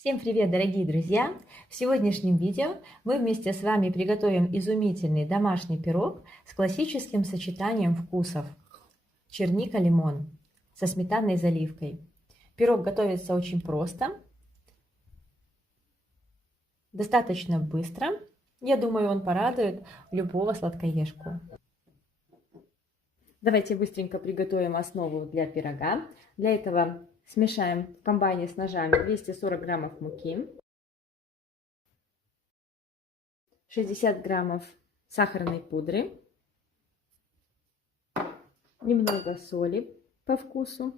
Всем привет, дорогие друзья! В сегодняшнем видео мы вместе с вами приготовим изумительный домашний пирог с классическим сочетанием вкусов черника-лимон со сметанной заливкой. Пирог готовится очень просто, достаточно быстро. Я думаю, он порадует любого сладкоежку. Давайте быстренько приготовим основу для пирога. Для этого смешаем в комбайне с ножами 240 граммов муки, 60 граммов сахарной пудры, немного соли по вкусу,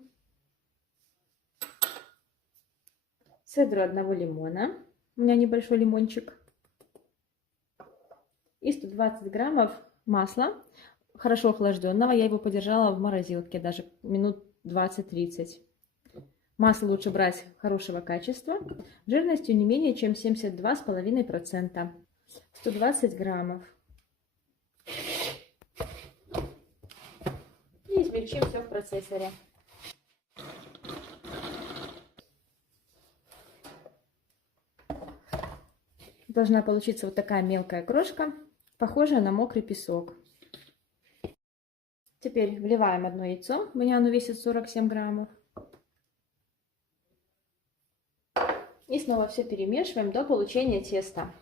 цедру одного лимона, у меня небольшой лимончик, и 120 граммов масла, хорошо охлажденного. Я его подержала в морозилке даже минут 20-30. Масло лучше брать хорошего качества, жирностью не менее чем 72,5%. 120 граммов. И измельчим все в процессоре. Должна получиться вот такая мелкая крошка, похожая на мокрый песок. Теперь вливаем одно яйцо, у меня оно весит 47 граммов. И снова все перемешиваем до получения теста.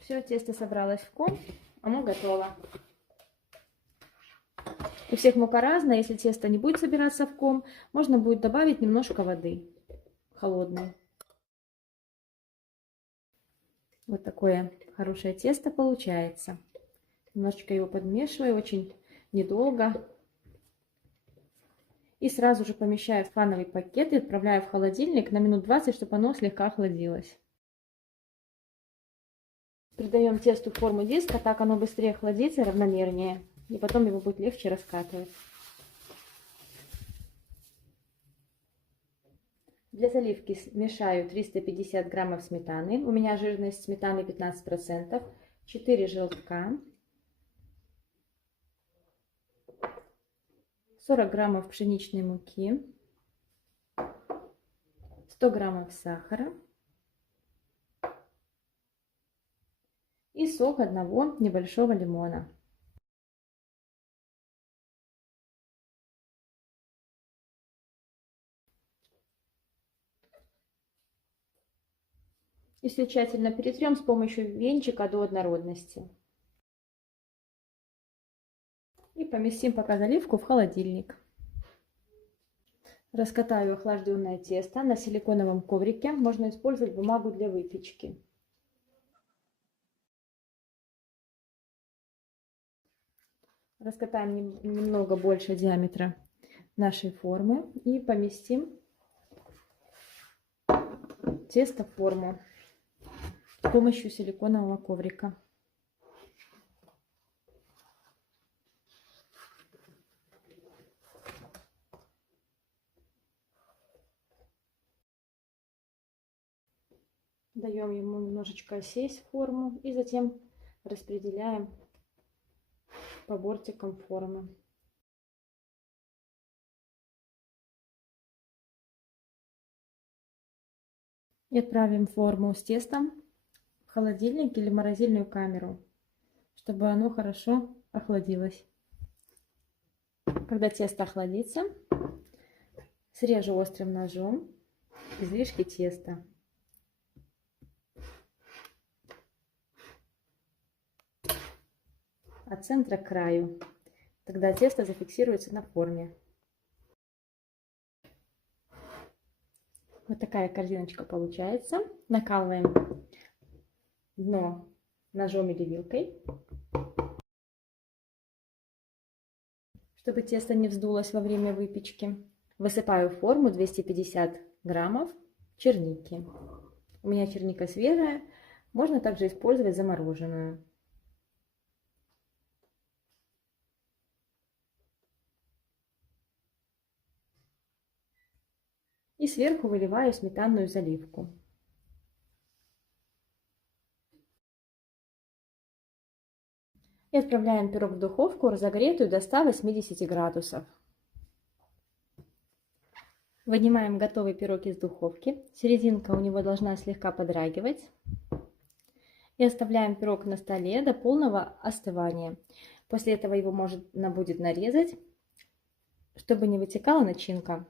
Все, тесто собралось в ком, оно готово. У всех мука разная, если тесто не будет собираться в ком, можно будет добавить немножко воды холодной. Вот такое хорошее тесто получается. Немножечко его подмешиваю, очень недолго. И сразу же помещаю в фановый пакет и отправляю в холодильник на минут 20, чтобы оно слегка охладилось. Придаем тесту форму диска, так оно быстрее охладится, равномернее. И потом его будет легче раскатывать. Для заливки смешаю 350 граммов сметаны. У меня жирность сметаны 15%. 4 желтка. 40 граммов пшеничной муки. 100 граммов сахара. И сок одного небольшого лимона. И все тщательно перетрем с помощью венчика до однородности. И поместим пока заливку в холодильник. Раскатаю охлажденное тесто на силиконовом коврике. Можно использовать бумагу для выпечки. Раскатаем немного больше диаметра нашей формы и поместим тесто в форму с помощью силиконового коврика. Даем ему немножечко осесть в форму и затем распределяем по бортикам формы. И отправим форму с тестом в холодильник или морозильную камеру, чтобы оно хорошо охладилось. Когда тесто охладится, срежу острым ножом излишки теста. От центра к краю. Тогда тесто зафиксируется на форме. Вот такая корзиночка получается. Накалываем дно ножом или вилкой, чтобы тесто не вздулось во время выпечки. Высыпаю в форму 250 граммов черники. У меня черника свежая, можно также использовать замороженную. И сверху выливаю сметанную заливку. И отправляем пирог в духовку, разогретую до 180 градусов. Вынимаем готовый пирог из духовки. Серединка у него должна слегка подрагивать. И оставляем пирог на столе до полного остывания. После этого его можно будет нарезать, чтобы не вытекала начинка.